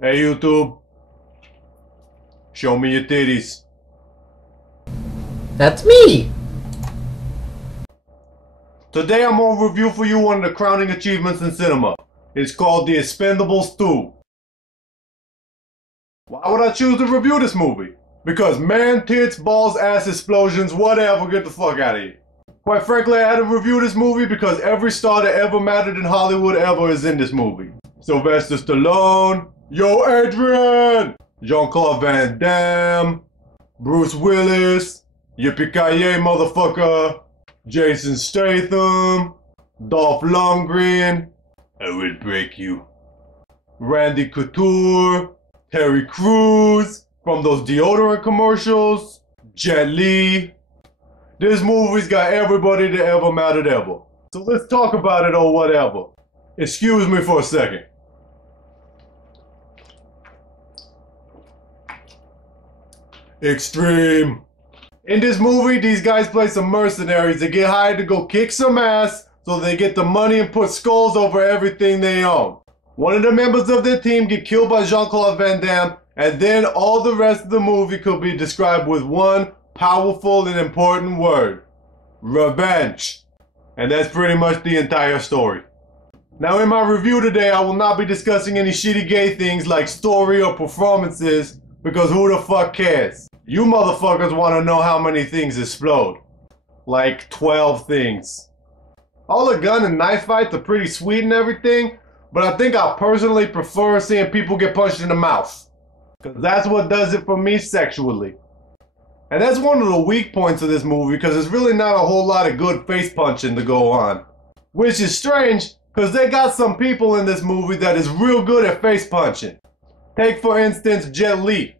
Hey YouTube, show me your titties. That's me! Today I'm gonna review for you one of the crowning achievements in cinema. It's called The Expendables 2. Why would I choose to review this movie? Because man, tits, balls, ass, explosions, whatever, get the fuck out of here. Quite frankly, I had to review this movie because every star that ever mattered in Hollywood ever is in this movie. Sylvester Stallone, Yo Adrian, Jean-Claude Van Damme, Bruce Willis, Yippee-ki-yay motherfucker, Jason Statham, Dolph Lundgren, I will break you, Randy Couture, Terry Crews, from those deodorant commercials, Jet Li. This movie's got everybody that ever mattered ever. So let's talk about it or whatever. Excuse me for a second. Extreme. In this movie, these guys play some mercenaries that get hired to go kick some ass so they get the money and put skulls over everything they own. One of the members of their team get killed by Jean-Claude Van Damme, and then all the rest of the movie could be described with one powerful and important word: revenge. And that's pretty much the entire story. Now in my review today, I will not be discussing any shitty gay things like story or performances, because who the fuck cares? You motherfuckers want to know how many things explode. Like 12 things. All the gun and knife fights are pretty sweet and everything, but I think I personally prefer seeing people get punched in the mouth. Because that's what does it for me sexually. And that's one of the weak points of this movie, because there's really not a whole lot of good face punching to go on. Which is strange, because they got some people in this movie that is real good at face punching. Take for instance Jet Li.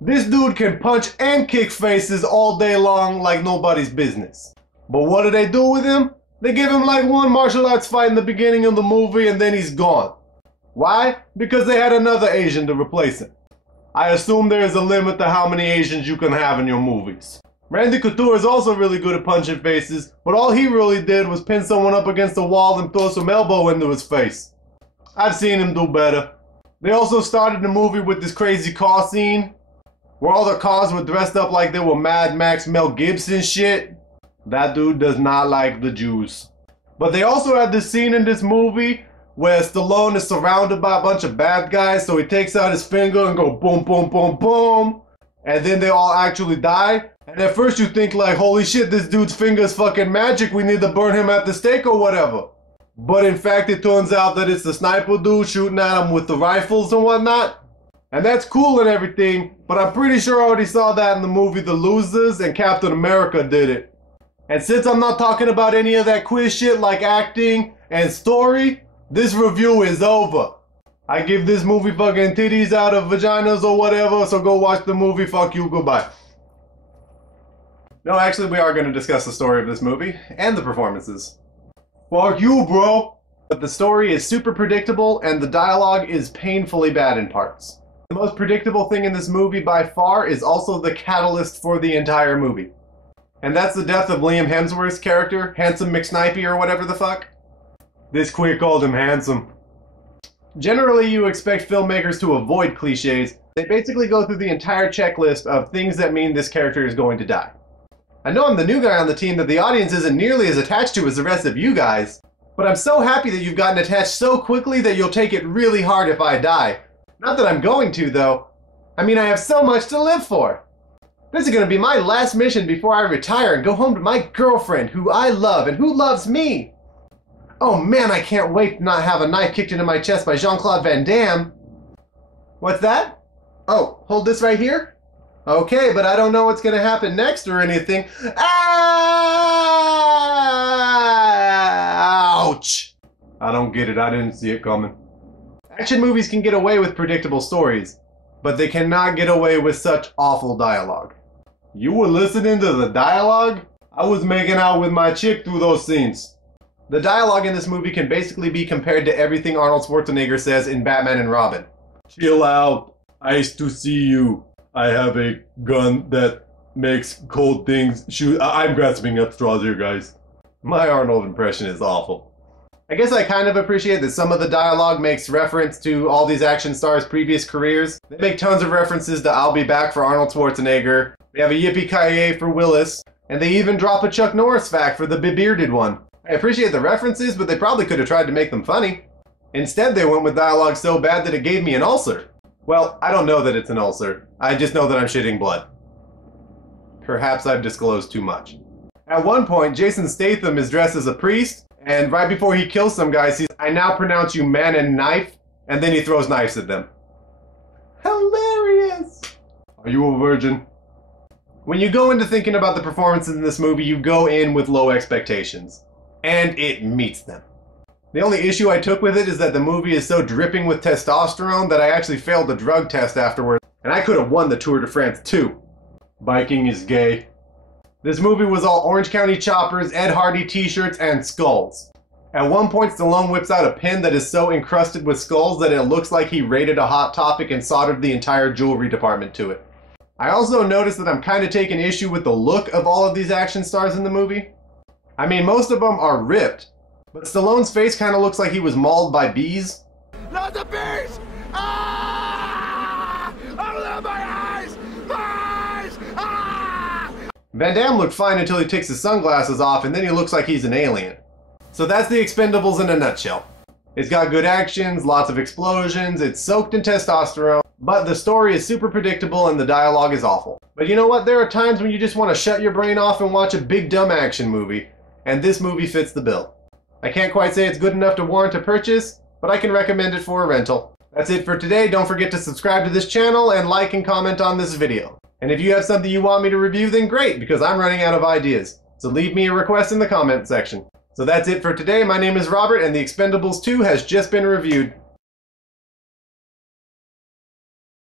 This dude can punch and kick faces all day long like nobody's business. But what do they do with him? They give him like one martial arts fight in the beginning of the movie and then he's gone. Why? Because they had another Asian to replace him. I assume there is a limit to how many Asians you can have in your movies. Randy Couture is also really good at punching faces, but all he really did was pin someone up against the wall and throw some elbow into his face. I've seen him do better. They also started the movie with this crazy car scene, where all the cars were dressed up like they were Mad Max Mel Gibson shit. That dude does not like the Jews. But they also had this scene in this movie where Stallone is surrounded by a bunch of bad guys, so he takes out his finger and go boom, boom, boom, boom, and then they all actually die. And at first you think like, holy shit, this dude's finger is fucking magic, we need to burn him at the stake or whatever. But in fact it turns out that it's the sniper dude shooting at him with the rifles and whatnot. And that's cool and everything, but I'm pretty sure I already saw that in the movie The Losers, and Captain America did it. And since I'm not talking about any of that quiz shit like acting and story, this review is over. I give this movie fucking titties out of vaginas or whatever, so go watch the movie, fuck you, goodbye. No, actually we are going to discuss the story of this movie, and the performances. Fuck you, bro! But the story is super predictable, and the dialogue is painfully bad in parts. The most predictable thing in this movie by far is also the catalyst for the entire movie. And that's the death of Liam Hemsworth's character, Handsome McSnipey or whatever the fuck. This queer called him handsome. Generally you expect filmmakers to avoid cliches. They basically go through the entire checklist of things that mean this character is going to die. I know I'm the new guy on the team that the audience isn't nearly as attached to as the rest of you guys, but I'm so happy that you've gotten attached so quickly that you'll take it really hard if I die. Not that I'm going to, though. I mean, I have so much to live for. This is going to be my last mission before I retire and go home to my girlfriend, who I love and who loves me. Oh man, I can't wait to not have a knife kicked into my chest by Jean-Claude Van Damme. What's that? Oh, hold this right here? Okay, but I don't know what's going to happen next or anything. Ouch! I don't get it. I didn't see it coming. Action movies can get away with predictable stories, but they cannot get away with such awful dialogue. You were listening to the dialogue? I was making out with my chick through those scenes. The dialogue in this movie can basically be compared to everything Arnold Schwarzenegger says in Batman and Robin. Chill out. Nice to see you. I have a gun that makes cold things shoot. I'm grasping at straws here, guys. My Arnold impression is awful. I guess I kind of appreciate that some of the dialogue makes reference to all these action stars' previous careers. They make tons of references to I'll Be Back for Arnold Schwarzenegger. We have a Yippee-Ki-Yay for Willis. And they even drop a Chuck Norris fact for the bearded one. I appreciate the references, but they probably could have tried to make them funny. Instead, they went with dialogue so bad that it gave me an ulcer. Well, I don't know that it's an ulcer. I just know that I'm shitting blood. Perhaps I've disclosed too much. At one point, Jason Statham is dressed as a priest, and right before he kills some guys, he's, "I now pronounce you man and knife," and then he throws knives at them. Hilarious! Are you a virgin? When you go into thinking about the performances in this movie, you go in with low expectations. And it meets them. The only issue I took with it is that the movie is so dripping with testosterone that I actually failed the drug test afterwards, and I could have won the Tour de France too. Biking is gay. This movie was all Orange County choppers, Ed Hardy t-shirts, and skulls. At one point, Stallone whips out a pin that is so encrusted with skulls that it looks like he raided a Hot Topic and soldered the entire jewelry department to it. I also noticed that I'm kind of taking issue with the look of all of these action stars in the movie. I mean, most of them are ripped, but Stallone's face kind of looks like he was mauled by bees. Not the bees! Ah! Oh, my eyes! My eyes! Ah! Van Damme looked fine until he takes his sunglasses off, and then he looks like he's an alien. So that's the Expendables in a nutshell. It's got good actions, lots of explosions, it's soaked in testosterone, but the story is super predictable and the dialogue is awful. But you know what? There are times when you just want to shut your brain off and watch a big dumb action movie, and this movie fits the bill. I can't quite say it's good enough to warrant a purchase, but I can recommend it for a rental. That's it for today. Don't forget to subscribe to this channel and like and comment on this video. And if you have something you want me to review, then great, because I'm running out of ideas. So leave me a request in the comment section. So that's it for today. My name is Robert, and The Expendables 2 has just been reviewed.